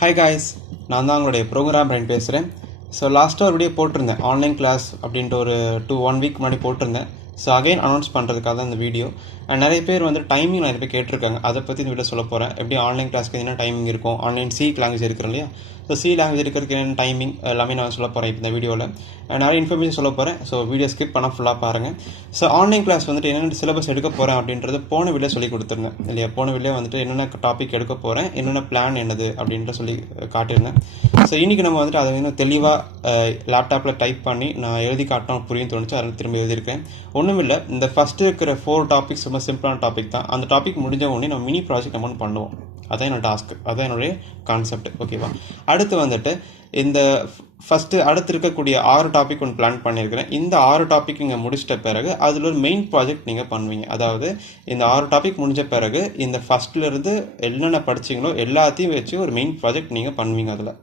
Hi guys, நான் தான் உங்களுடைய ப்ரோக்ராம் பிரைன் பேசுகிறேன். ஸோ லாஸ்ட்டாக ஒரு வீடியோ போட்டிருந்தேன், ஆன்லைன் கிளாஸ் அப்படின்ட்டு ஒரு 1 வீக் முன்னாடி போட்டிருந்தேன். ஸோ அகைன் அனௌன்ஸ் பண்ணுறதுக்காக தான் இந்த வீடியோ. அண்ட் நிறைய பேர் வந்து டைமிங் நிறைய பேர் கேட்டிருக்காங்க. அதை பற்றி இந்த வீடியோ சொல்ல போகிறேன். எப்படி ஆன்லைன் கிளாஸ்க்கு என்ன டைமிங் இருக்கும், ஆன்லைன் சி லாங்குவேஜ் இருக்கிற இல்லையா, ஸோ சி லாங்குவேஜ் இருக்கிறதுக்கு என்ன டைமிங் எல்லாமே நான் சொல்ல போகிறேன் இப்போ இந்த வீடியோவில். நிறைய இன்ஃபர்மேஷன் சொல்ல போகிறேன். ஸோ வீடியோ ஸ்கிப் பண்ணால் ஃபுல்லாக பாருங்கள். ஸோ ஆன்லைன் கிளாஸ் வந்துட்டு என்னென்ன சிலபஸ் எடுக்க போகிறேன் அப்படின்றது போன வீடியோ சொல்லி கொடுத்துருந்தேன் இல்லையா. போன வீடியோ வந்துட்டு என்னென்ன டாபிக் எடுக்க போகிறேன், என்னென்ன பிளான் என்னது அப்படின்ற சொல்லி காட்டியிருந்தேன். ஸோ இன்றைக்கி நம்ம வந்துட்டு அதை இன்னும் தெளிவாக லேப்டாப்பில் டைப் பண்ணி நான் எழுதி காட்டணும் புரியும் தோணுச்சு, அதனால் திரும்ப எழுதியிருக்கேன். ஒன்றும் இல்லை, இந்த ஃபஸ்ட்டு இருக்கிற 4 டாபிக்ஸ் ரொம்ப சிம்பிளான டாபிக் தான். அந்த டாபிக் முடிஞ்ச உடனே நம்ம மினி ப்ராஜெக்ட் நம்ம பண்ணுவோம். அதான் என்னோட டாஸ்க், அதான் என்னுடைய கான்செப்ட். ஓகேவா. அடுத்து வந்துட்டு இந்த ஃபஸ்ட்டு அடுத்து இருக்கக்கூடிய 6 டாபிக் ஒன்று பிளான் பண்ணியிருக்கிறேன். இந்த 6 டாபிக் நீங்கள் முடிச்சிட்ட பிறகு அதில் ஒரு மெயின் ப்ராஜெக்ட் நீங்கள் பண்ணுவீங்க. அதாவது இந்த 6 டாபிக் முடிஞ்ச பிறகு இந்த ஃபஸ்ட்லேருந்து என்னென்ன படிச்சிங்களோ எல்லாத்தையும் வச்சு ஒரு மெயின் ப்ராஜெக்ட் நீங்கள் பண்ணுவீங்க அதில்.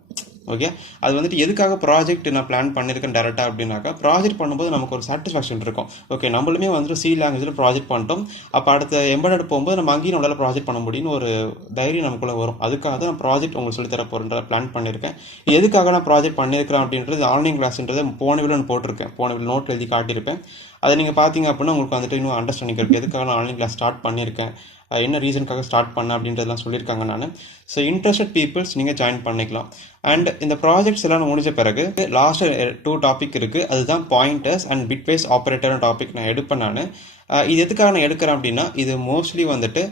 ஓகே, அது வந்துட்டு எதுக்காக ப்ராஜெக்ட் நான் பிளான் பண்ணியிருக்கேன் டேரெக்டாக அப்படின்னாக்கா, ப்ராஜெக்ட் பண்ணும்போது நமக்கு ஒரு சாட்டிஸ்ஃபேக்ஷன் இருக்கும். ஓகே, நம்மளுமே வந்துட்டு சி லாங்குவேஜில் ப்ராஜெக்ட் பண்ணிட்டோம், அப்போ அடுத்த எம்பெடட் போகும்போது நம்ம அங்கேயும் நம்மளால் ப்ராஜெக்ட் பண்ண முடியும்னு ஒரு தைரியம் நமக்குள்ளே வரும். அதுக்காக தான் நான் ப்ராஜெக்ட் உங்களுக்கு சொல்லித்தர போகிறேன்ற பிளான் பண்ணியிருக்கேன். எதுக்காக நான் ப்ராஜெக்ட் பண்ணியிருக்கிறேன் அப்படின்றது ஆன்லைன் கிளாஸ்ன்றது போன வீடியோ நான் போட்டிருக்கேன், போன வீடியோ நோட் எழுதி காட்டியிருப்பேன். அதை நீங்கள் பார்த்தீங்க அப்படின்னா உங்களுக்கு வந்துட்டு இன்னும் அண்டர்ஸ்டாண்டிங் இருக்குது, எதுக்காக நான் ஆன்லைன் கிளாஸ் ஸ்டார்ட் பண்ணியிருக்கேன், என்ன ரீசனுக்காக ஸ்டார்ட் பண்ண அப்படின்றதெல்லாம் சொல்லியிருக்காங்க நான். ஸோ இன்ட்ரெஸ்டட் பீப்புள்ஸ் நீங்கள் ஜாயின் பண்ணிக்கலாம். அண்ட் இந்த ப்ராஜெக்ட்ஸ் எல்லாம் முடிஞ்ச பிறகு லாஸ்ட் 2 டாபிக் இருக்குது, அதுதான் pointers and bitwise operator topic நான் எடுப்பேன் நான். இது எதுக்காக நான் எடுக்கிறேன் அப்படின்னா, இது மோஸ்ட்லி வந்துட்டு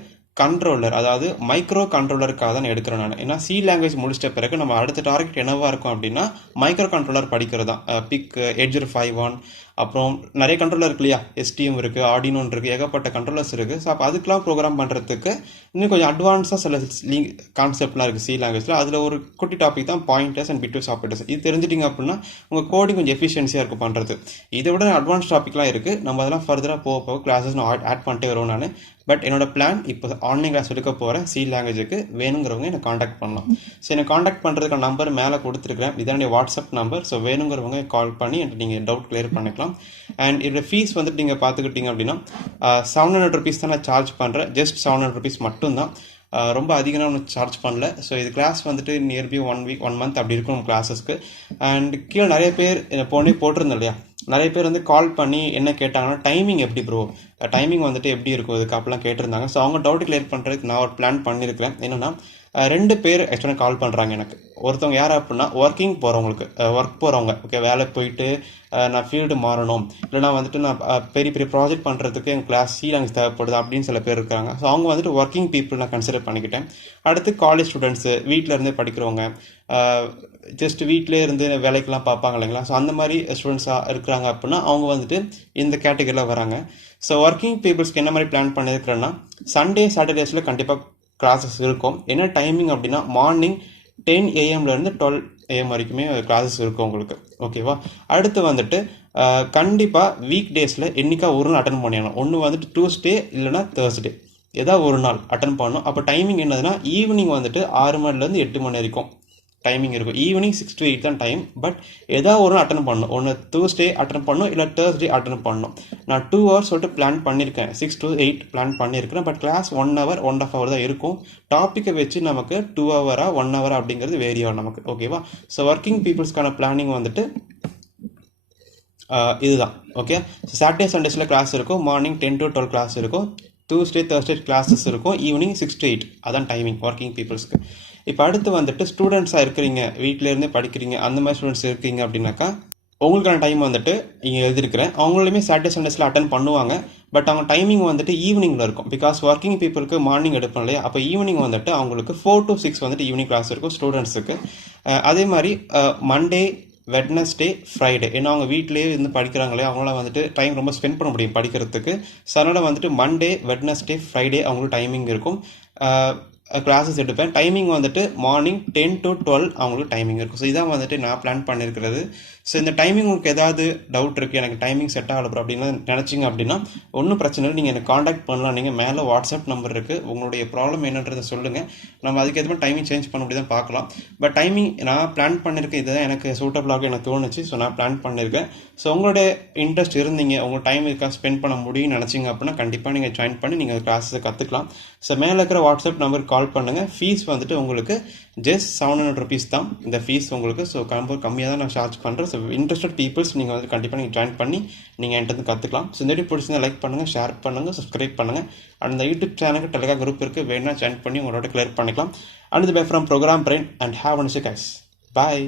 கண்ட்ரோலர், அதாவது மைக்ரோ கண்ட்ரோலருக்காக தான் எடுக்கிறேன் நான். ஏன்னா சி லாங்குவேஜ் முடிச்சிட்ட பிறகு நம்ம அடுத்த டார்கெட் என்னவாக இருக்கும் அப்படின்னா மைக்ரோ கண்ட்ரோலர் படிக்கிறது தான். பிக், H51, அப்புறம் நிறைய கண்ட்ரோலர் இருக்கு இல்லையா, STM இருக்குது, ஆர்டினோன் இருக்குது, ஏகப்பட்ட கண்ட்ரோலர்ஸ் இருக்குது. ஸோ அப்போ அதுக்கெலாம் ப்ரோக்ராம் பண்ணுறதுக்கு இன்னும் கொஞ்சம் அட்வான்ஸாக சில கான்செப்ட்லாம் இருக்குது சி லாங்குவேஜில். அதில் ஒரு குட்டி டாபிக் தான் பாயிண்டர்ஸ் அண்ட் பிட்வைஸ் ஆப்ரேட்டர்ஸ். இது தெரிஞ்சிட்டிங்க அப்படின்னா உங்கள் கோடிங் கொஞ்சம் எஃபிஷியன்சியாக இருக்கும் பண்ணுறது. இதை விட அட்வான்ஸ் டாபிக்லாம் இருக்குது, நம்ம அதெல்லாம் ஃபர்தராக போக கிளாஸஸ் நான் ஆட் பண்ணிட்டே வருவோம் நான். பட் என்னோட பிளான் இப்போ ஆன்லைன் கிளாஸ் எடுக்க போகிறேன் சி லாங்குவேஜுக்கு. வேணுங்கிறவங்க என்னை காண்டாக்ட் பண்ணலாம். ஸோ என்னை காண்டாக்ட் பண்ணுறதுக்கான நம்பர் மேலே கொடுத்துருக்கிறேன், இதான் என்னுடைய வாட்ஸ்அப் நம்பர். ஸோ வேணுங்கிறவங்க கால் பண்ணி என்கிட்ட நீங்கள் டவுட் கிளியர் பண்ணிக்கலாம். அண்ட் இதோட ஃபீஸ் வந்துட்டு நீங்கள் பார்த்துக்கிட்டிங்க அப்படின்னா 700 rupees தான் நான் சார்ஜ் பண்ணுறேன். ஜஸ்ட் 700 rupees மட்டும்தான், ரொம்ப அதிகமாக ஒன்று சார்ஜ் பண்ணல. ஸோ இது கிளாஸ் வந்துட்டு நியர்பி 1 month அப்படி இருக்கும் நம்ம கிளாஸஸ்க்கு. அண்ட் கீழே நிறைய பேர் போனே போட்டிருந்தேன் இல்லையா, நிறைய பேர் வந்து கால் பண்ணி என்ன கேட்டாங்கன்னா, டைமிங் எப்படி ப்ரோ, டைமிங் வந்துட்டு எப்படி இருக்கும் இதுக்கு அப்படிலாம் கேட்டிருந்தாங்க. ஸோ அவங்க டவுட் கிளியர் பண்ணுறதுக்கு நான் ஒரு பிளான் பண்ணியிருக்கிறேன். என்னென்னா 2 பேர் ஆக்சுவலாக கால் பண்ணுறாங்க எனக்கு. ஒருத்தவங்க யார் அப்படின்னா ஒர்க்கிங் போகிறவங்களுக்கு, ஒர்க் போகிறவங்க. ஓகே, வேலை போயிட்டு நான் ஃபீல்டு மாறணும், இல்லைனா வந்துட்டு நான் பெரிய பெரிய ப்ராஜெக்ட் பண்ணுறதுக்கு எங்கள் கிளாஸ் சி லாங்குவேஜ் தேவைப்படுது அப்படின்னு சில பேர் இருக்காங்க. ஸோ அவங்க வந்துட்டு ஒர்க்கிங் பீப்புள் நான் கன்சிடர் பண்ணிக்கிட்டேன். அடுத்து காலேஜ் ஸ்டூடெண்ட்ஸு, வீட்டில் இருந்தே படிக்கிறவங்க, ஜஸ்ட் வீட்டிலே இருந்து வேலைக்கெல்லாம் பார்ப்பாங்க இல்லைங்களா. ஸோ அந்த மாதிரி ஸ்டூடெண்ட்ஸாக இருக்கிறாங்க அப்படின்னா அவங்க வந்துட்டு இந்த கேட்டகரியில் வராங்க. ஸோ ஒர்க்கிங் பீப்புள்ஸ்க்கு என்ன மாதிரி பிளான் பண்ணியிருக்கிறேன்னா, சண்டே சாட்டர்டேஸில் கண்டிப்பாக கிளாஸஸ் இருக்கும். என்ன டைமிங் அப்படின்னா மார்னிங் 10 AM இருந்து 12 AM வரைக்குமே கிளாஸஸ் இருக்கும் உங்களுக்கு. ஓகேவா. அடுத்து வந்துட்டு கண்டிப்பாக வீக் டேஸில் என்னைக்கா ஒரு நாள் அட்டன் பண்ணிடணும். ஒன்று வந்துட்டு டியூஸ்டே இல்லைனா தேர்ஸ்டே, ஏதாவது ஒரு நாள் அட்டன் பண்ணணும். அப்போ டைமிங் என்னதுன்னா ஈவினிங் வந்துட்டு 6 மணிலேருந்து 8 மணி வரைக்கும் டைமிங் இருக்கும். ஈவினிங் 6 to 8 தான் டைம். பட் ஏதாவது ஒரு அட்டன் பண்ணணும். ஒன்று டியூஸ்டே அட்டன் பண்ணணும், இல்லை தேர்ஸ்டே அட்டன் பண்ணணும். நான் 2 hours சொல்லிட்டு பிளான் பண்ணியிருக்கேன், 6 to 8 பிளான் பண்ணியிருக்கிறேன். பட் கிளாஸ் 1 hour 1.5 hour தான் இருக்கும். டாப்பிக்கை வச்சு நமக்கு 2 hour 1 hour அப்படிங்கிறது வேரி ஆகும் நமக்கு. ஓகேவா. ஸோ ஒர்க்கிங் பீப்புள்ஸ்க்கான பிளானிங் வந்துட்டு இதுதான். ஓகே. ஸோ சாட்டர்டே சண்டேஸில் கிளாஸ் இருக்கும், மார்னிங் 10 to 12 கிளாஸ் இருக்கும், டியூஸ்டே தேர்ஸ்டே கிளாஸஸ் இருக்கும், ஈவினிங் 6 to 8 அதான் டைமிங் ஒர்க்கிங் பீப்புள்ஸ்க்கு. இப்போ அடுத்து வந்துட்டு ஸ்டூடெண்ட்ஸாக இருக்கிறீங்க, வீட்டிலேருந்தே படிக்கிறீங்க, அந்த மாதிரி ஸ்டூடெண்ட்ஸ் இருக்கீங்க அப்படின்னாக்கா உங்களுக்கான டைம் வந்துட்டு இங்கே எழுதிருக்கிறேன். அவங்களுமே சாட்டர்டே சண்டேஸில் அட்டன் பண்ணுவாங்க. பட் அவங்க டைமிங் வந்துட்டு ஈவினிங்கில் இருக்கும். பிகாஸ் ஒர்க்கிங் பீப்புளுக்கு மார்னிங் எடுப்போம் இல்லையா, அப்போ ஈவினிங் வந்துட்டு அவங்களுக்கு 4 to 6 வந்துட்டு ஈவினிங் கிளாஸ் இருக்கும் ஸ்டூடெண்ட்ஸுக்கு. அதே மாதிரி மண்டே, வெட்னஸ்டே, ஃப்ரைடே, ஏன்னா அவங்க வீட்டிலேயே இருந்து படிக்கிறாங்களே அவங்களாம் வந்துட்டு டைம் ரொம்ப ஸ்பெண்ட் பண்ண முடியும் படிக்கிறதுக்கு. ஸோ அதனால் வந்துட்டு மண்டே, வெட்னஸ்டே, ஃப்ரைடே அவங்களுக்கு டைமிங் இருக்கும். கிளாஸஸ் எடுப்பேன். டைமிங் வந்துட்டு மார்னிங் 10 to 12 அவங்களுக்கு டைமிங் இருக்கும். ஸோ இதான் வந்துட்டு நான் பிளான் பண்ணியிருக்கிறது. ஸோ இந்த டைமிங் உங்களுக்கு ஏதாவது டவுட் இருக்குது, எனக்கு டைமிங் செட் ஆகலை அப்படின்னு நினச்சிங்க அப்படின்னா ஒன்றும் பிரச்சனை இல்லை, நீங்கள் எனக்கு காண்டாக்ட் பண்ணலாம். நீங்கள் மேலே வாட்ஸ்அப் நம்பர் இருக்குது, உங்களுடைய ப்ராப்ளம் என்னன்றதை சொல்லுங்கள், நம்ம அதுக்கேற்ற மாதிரி டைமிங் சேஞ்ச் பண்ண முடியும் தான் பார்க்கலாம். பட் டைமிங் நான் பிளான் பண்ணியிருக்கேன், இதுதான் எனக்கு சூட்டபிளாக எனக்கு தோணுச்சு. ஸோ நான் பிளான் பண்ணியிருக்கேன். ஸோ உங்களுடைய இன்ட்ரெஸ்ட் இருந்தீங்க, உங்கள் டைம் இதுக்காக ஸ்பெண்ட் பண்ண முடியும்னு நினச்சிங்க அப்படின்னா கண்டிப்பாக நீங்கள் ஜாயின் பண்ணி நீங்கள் கிளாஸை கற்றுக்கலாம். ஸோ மேலே இருக்கிற வாட்ஸ்அப் நம்பர் கால் கால் பண்ணுங்கள். ஃபீஸ் வந்துட்டு உங்களுக்கு ஜஸ்ட் 700 rupees தான் இந்த ஃபீஸ் உங்களுக்கு. ஸோ ரொம்ப கம்மியாக தான் நான் சார்ஜ் பண்ணுறேன். ஸோ இன்ட்ரெஸ்டட் பீப்புள்ஸ் நீங்கள் வந்து கண்டிப்பாக நீங்கள் ஜாயின் பண்ணி நீங்கள் என்கிட்ட கற்றுக்கலாம். ஸோ இந்த வீடியோ பிடிச்சிருந்தா லைக் பண்ணுங்கள், ஷேர் பண்ணுங்கள், சப்ஸ்கிரைப் பண்ணுங்கள். அந்த யூடியூப் சேனலுக்கு டெலிகிராம் குரூப் இருக்குது, வேணா ஜாயின் பண்ணி உங்களோட கிளியர் பண்ணிக்கலாம். And bye from program brain and have a nice day guys. Bye.